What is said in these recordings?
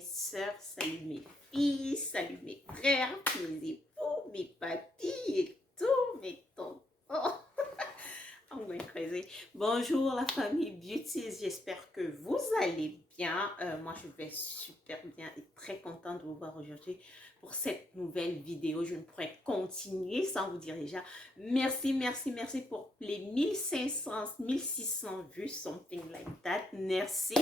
mes soeurs, salut mes filles, salut mes frères, mes époux, mes papis et tout, mes tontons. I'm going crazy. Bonjour la famille Beauties, j'espère que vous allez bien. Moi je vais super bien et très contente de vous voir aujourd'hui pour cette nouvelle vidéo. Je ne pourrais continuer sans vous dire déjà merci pour les 1500, 1600 vues, something like that. Merci.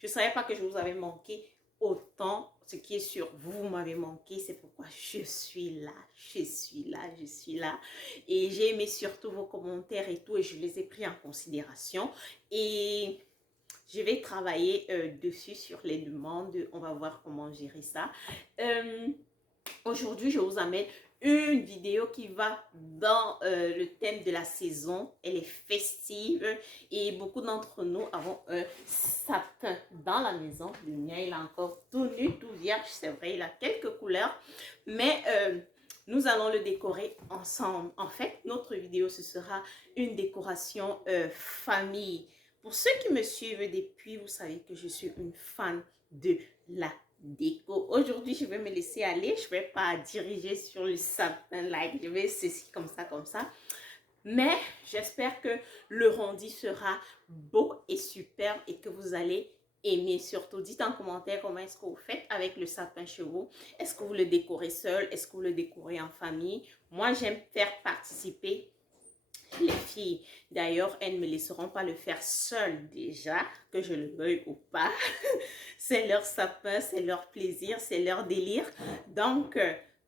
Je ne savais pas que je vous avais manqué autant. Ce qui est sûr, vous m'avez manqué, c'est pourquoi je suis là. Et j'ai aimé surtout vos commentaires et tout, et je les ai pris en considération. Et je vais travailler dessus sur les demandes. On va voir comment gérer ça. Aujourd'hui, je vous amène une vidéo qui va dans le thème de la saison. Elle est festive et beaucoup d'entre nous avons un sapin dans la maison. Le mien, il est encore tout nu, tout vierge. C'est vrai, il a quelques couleurs, mais nous allons le décorer ensemble. En fait, notre vidéo, ce sera une décoration famille. Pour ceux qui me suivent depuis, vous savez que je suis une fan de la déco. Aujourd'hui, je vais me laisser aller. Je ne vais pas diriger sur le sapin, like, je vais ceci, comme ça. Mais j'espère que le rendu sera beau et super et que vous allez aimer. Surtout, dites en commentaire comment est-ce que vous faites avec le sapin chez vous. Est-ce que vous le décorez seul? Est-ce que vous le décorez en famille? Moi, j'aime faire participer les filles. D'ailleurs, elles ne me laisseront pas le faire seule déjà, que je le veuille ou pas. C'est leur sapin, c'est leur plaisir, c'est leur délire. Donc,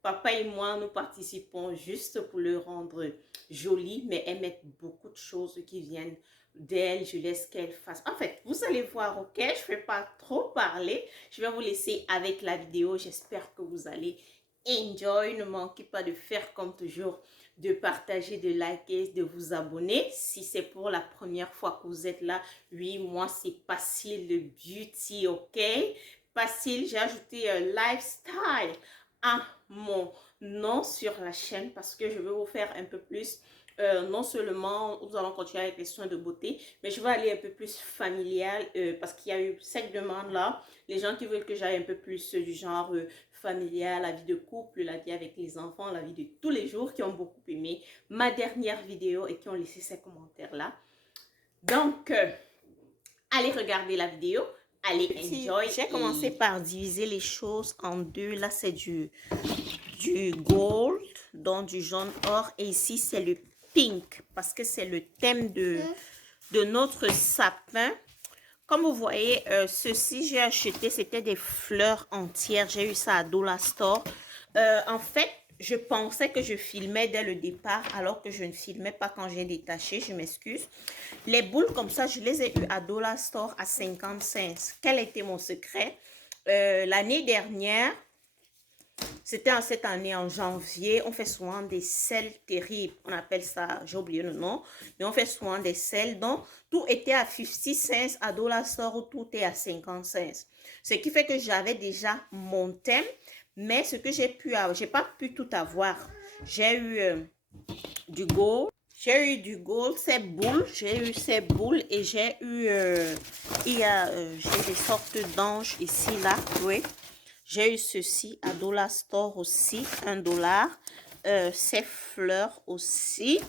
papa et moi, nous participons juste pour le rendre joli, mais elles mettent beaucoup de choses qui viennent d'elle. Je laisse qu'elle fasse. En fait, vous allez voir, ok? Je ne vais pas trop parler. Je vais vous laisser avec la vidéo. J'espère que vous allez enjoy. Ne manquez pas de faire comme toujours, de partager, de liker, de vous abonner. Si c'est pour la première fois que vous êtes là, oui, moi c'est Pacile le Beauty, ok? Pacile, j'ai ajouté un lifestyle à mon nom sur la chaîne parce que je veux vous faire un peu plus, non seulement nous allons continuer avec les soins de beauté, mais je vais aller un peu plus familial parce qu'il y a eu cette demande là, les gens qui veulent que j'aille un peu plus du genre familial, la vie de couple, la vie avec les enfants, la vie de tous les jours, qui ont beaucoup aimé ma dernière vidéo et qui ont laissé ces commentaires là. Donc allez regarder la vidéo, allez enjoy. J'ai commencé par diviser les choses en deux. Là c'est du gold, donc du jaune or, et ici c'est le pink parce que c'est le thème de notre sapin. Comme vous voyez, ceci j'ai acheté, c'était des fleurs entières. J'ai eu ça à Dollar Store. En fait, je pensais que je filmais dès le départ, alors que je ne filmais pas quand j'ai détaché. Je m'excuse. Les boules comme ça, je les ai eues à Dollar Store à 50 cents. Quel était mon secret? L'année dernière, c'était en cette année, en janvier, on fait souvent des sels terribles. On appelle ça, j'ai oublié le nom, mais on fait souvent des sels. Donc, tout était à 50 cents, à Dollar Store, où tout est à 50 cents. Ce qui fait que j'avais déjà mon thème, mais ce que j'ai pu avoir, j'ai pas pu tout avoir. J'ai eu du gold. J'ai eu du gold, ces boules, j'ai eu ces boules et j'ai eu, j'ai des sortes d'anges ici, là, oui. J'ai eu ceci à Dollar Store aussi, $1. Ces fleurs aussi.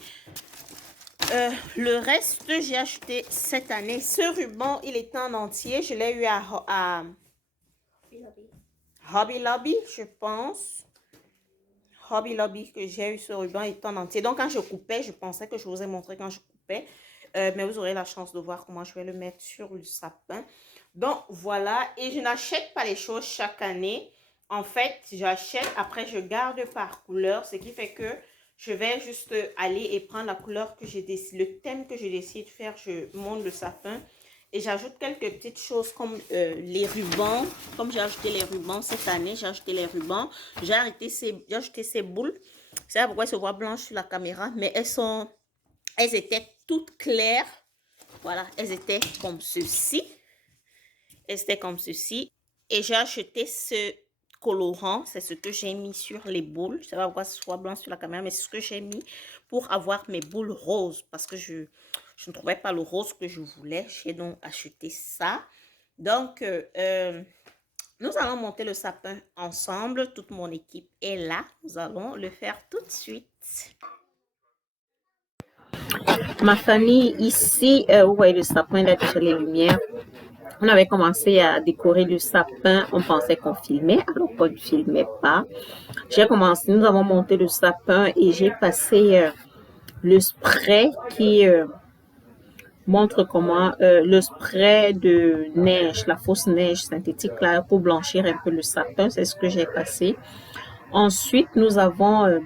Le reste, j'ai acheté cette année. Ce ruban, il est en entier. Je l'ai eu à Hobby Lobby, je pense. Hobby Lobby, que j'ai eu ce ruban, il est en entier. Donc, quand je coupais, je pensais que je vous ai montré quand je coupais. Mais vous aurez la chance de voir comment je vais le mettre sur le sapin. Donc, voilà. Et je n'achète pas les choses chaque année. En fait, j'achète, après je garde par couleur, ce qui fait que je vais juste aller et prendre la couleur que j'ai décidé, le thème que j'ai décidé de faire, je monte le sapin et j'ajoute quelques petites choses comme les rubans. Comme j'ai ajouté les rubans cette année, j'ai ajouté les rubans. J'ai ajouté ces boules. C'est pourquoi elles se voient blanches sur la caméra, mais elles étaient toutes claires. Voilà, elles étaient comme ceci. Elles étaient comme ceci. Et j'ai acheté ce colorant, c'est ce que j'ai mis sur les boules. Je ne sais pas pourquoi ce soit blanc sur la caméra, mais c'est ce que j'ai mis pour avoir mes boules roses. Parce que je ne trouvais pas le rose que je voulais. J'ai donc acheté ça. Donc, Nous allons monter le sapin ensemble. Toute mon équipe est là. Nous allons le faire tout de suite. Ma famille ici, vous voyez le sapin, là, déjà les lumières. On avait commencé à décorer le sapin. On pensait qu'on filmait, alors qu'on ne filmait pas. Nous avons monté le sapin et j'ai passé le spray qui montre comment le spray de neige, la fausse neige synthétique là, pour blanchir un peu le sapin, c'est ce que j'ai passé. Ensuite, nous avons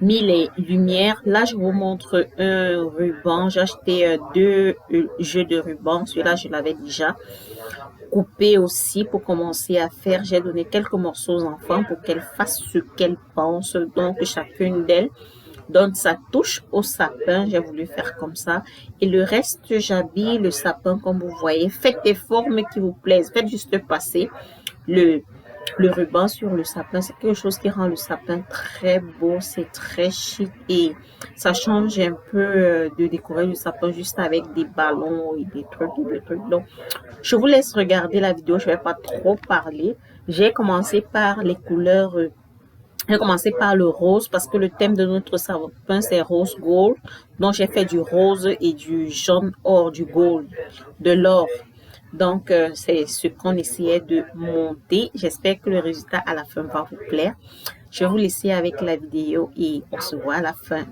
mis les lumières. Là, je vous montre un ruban. J'ai acheté deux jeux de ruban. Celui-là, je l'avais déjà coupé aussi pour commencer à faire. J'ai donné quelques morceaux aux enfants pour qu'elles fassent ce qu'elles pensent. Donc, chacune d'elles donne sa touche au sapin. J'ai voulu faire comme ça. Et le reste, j'habille le sapin comme vous voyez. Faites des formes qui vous plaisent. Faites juste passer le ruban sur le sapin. C'est quelque chose qui rend le sapin très beau. C'est très chic et ça change un peu de décorer le sapin juste avec des ballons et des trucs et des trucs. Donc, je vous laisse regarder la vidéo. Je vais pas trop parler. J'ai commencé par les couleurs j'ai commencé par le rose parce que le thème de notre sapin c'est rose gold. Donc j'ai fait du rose et du jaune or, du gold, de l'or. Donc c'est ce qu'on essayait de monter. J'espère que le résultat à la fin va vous plaire. Je vais vous laisser avec la vidéo et on se voit à la fin.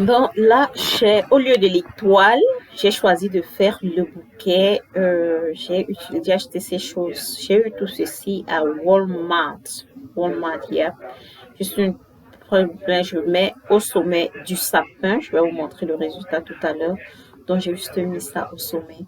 Donc là, au lieu de l'étoile, j'ai choisi de faire le bouquet. J'ai acheté ces choses. J'ai eu tout ceci à Walmart. Walmart, yeah. Juste une preuve, je mets au sommet du sapin. Je vais vous montrer le résultat tout à l'heure. Donc j'ai juste mis ça au sommet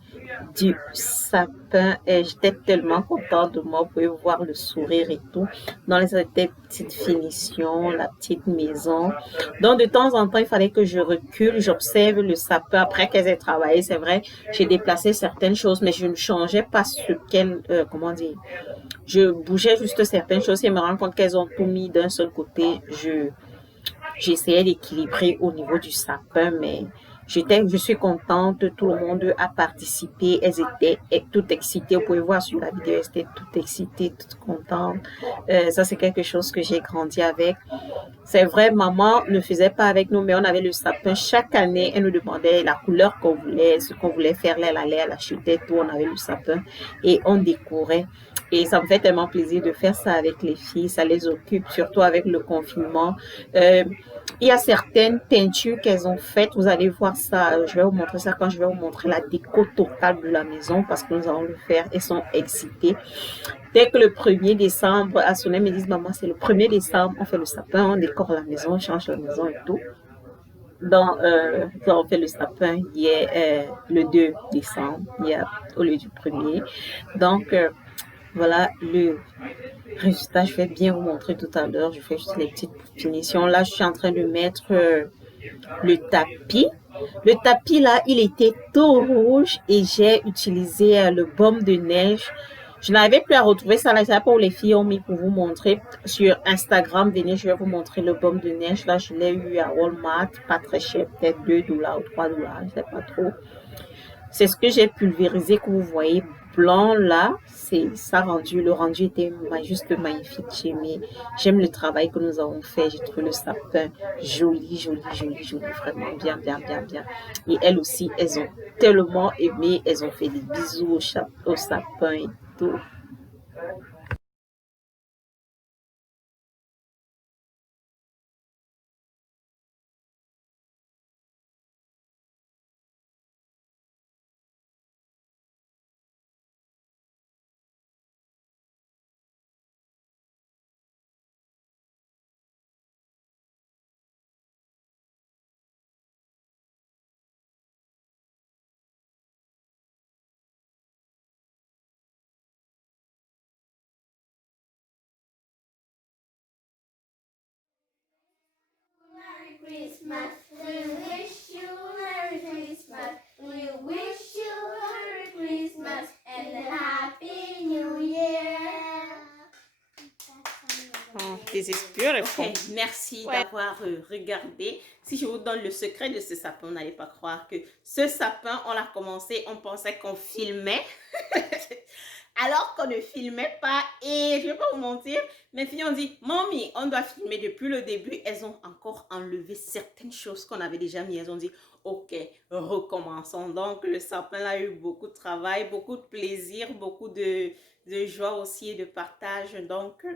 du sapin et j'étais tellement contente de moi. Vous pouvez voir le sourire et tout. Dans les petites finitions, la petite maison. Donc de temps en temps, il fallait que je recule, j'observe le sapin après qu'elles aient travaillé. C'est vrai, j'ai déplacé certaines choses, mais je ne changeais pas ce qu'elles, comment dire, je bougeais juste certaines choses et me rends compte qu'elles ont tout mis d'un seul côté. J'essayais d'équilibrer au niveau du sapin, mais je suis contente, tout le monde a participé, elles étaient toutes excitées, vous pouvez voir sur la vidéo, elles étaient toutes excitées, toutes contentes. Ça, c'est quelque chose que j'ai grandi avec. C'est vrai, maman ne faisait pas avec nous, mais on avait le sapin. Chaque année, elle nous demandait la couleur qu'on voulait, ce qu'on voulait faire. Là, elle allait, elle achetait tout, on avait le sapin et on décorait. Et ça me fait tellement plaisir de faire ça avec les filles. Ça les occupe, surtout avec le confinement. Euh, il y a certaines peintures qu'elles ont faites. Vous allez voir ça. Je vais vous montrer ça quand je vais vous montrer la déco totale de la maison parce que nous allons le faire. Elles sont excitées. Dès que le 1er décembre a sonné, elles me disent, maman, c'est le 1er décembre, on fait le sapin, on décore la maison, on change la maison et tout. Donc, on fait le sapin le 2 décembre, au lieu du 1er. Donc, voilà le résultat. Je vais bien vous montrer tout à l'heure. Je fais juste les petites finitions. Là, je suis en train de mettre le tapis. Le tapis, là, il était tout rouge et j'ai utilisé le baume de neige. Je n'arrivais plus à retrouver ça là, c'est pour les filles ont mis pour vous montrer sur Instagram. Venez, je vais vous montrer le baume de neige. Là, je l'ai eu à Walmart, pas très cher, peut-être 2 dollars ou 3 dollars, je sais pas trop. C'est ce que j'ai pulvérisé que vous voyez blanc là. C'est ça rendu, le rendu était juste magnifique. J'aime le travail que nous avons fait. J'ai trouvé le sapin joli, joli, joli, joli, vraiment bien, bien, bien, bien. Et elles aussi, elles ont tellement aimé. Elles ont fait des bisous au sapin et tout. Merry Christmas, we wish you Merry Christmas, we wish you Merry Christmas and a Happy New Year. Oh, this is beautiful. Okay, merci d'avoir regardé. Si je vous donne le secret de ce sapin, vous n'allez pas croire que ce sapin, on l'a commencé, on pensait qu'on filmait. Alors qu'on ne filmait pas. Et je ne vais pas vous mentir, mes filles ont dit, Mommy, on doit filmer depuis le début. Elles ont encore enlevé certaines choses qu'on avait déjà mis. Elles ont dit, ok, recommençons. Donc, le sapin a eu beaucoup de travail, beaucoup de plaisir, beaucoup de joie aussi et de partage. Donc,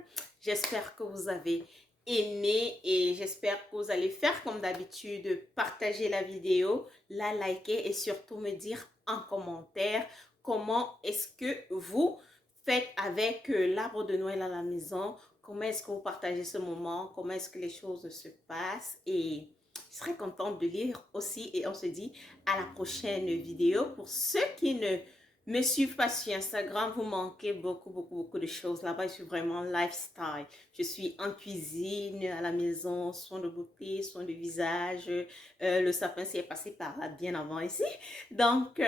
j'espère que vous avez aimé et j'espère que vous allez faire comme d'habitude, partager la vidéo, la liker et surtout me dire en commentaire comment est-ce que vous faites avec l'arbre de Noël à la maison, comment est-ce que vous partagez ce moment, comment est-ce que les choses se passent et je serais contente de lire aussi et on se dit à la prochaine vidéo. Pour ceux qui ne me suivez pas sur Instagram, vous manquez beaucoup, beaucoup, beaucoup de choses. Là-bas, je suis vraiment lifestyle. Je suis en cuisine, à la maison, soins de beauté, soins de visage. Le sapin s'est passé par là bien avant ici. Donc,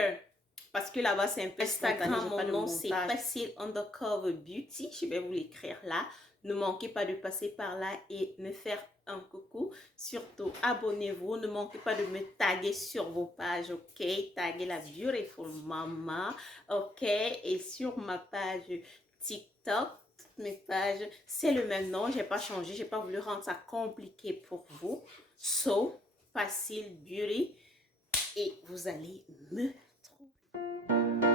parce que là-bas, c'est un peu Instagram. Mon nom, c'est Facile Undercover Beauty. Je vais vous l'écrire là. Ne manquez pas de passer par là et me faire un coucou. Surtout, abonnez-vous. Ne manquez pas de me taguer sur vos pages, ok? Taguer la Beautiful Mama, ok? Et sur ma page TikTok, toutes mes pages, c'est le même nom. Je n'ai pas changé. Je n'ai pas voulu rendre ça compliqué pour vous. So, Facile Beauty. Et vous allez me trouver.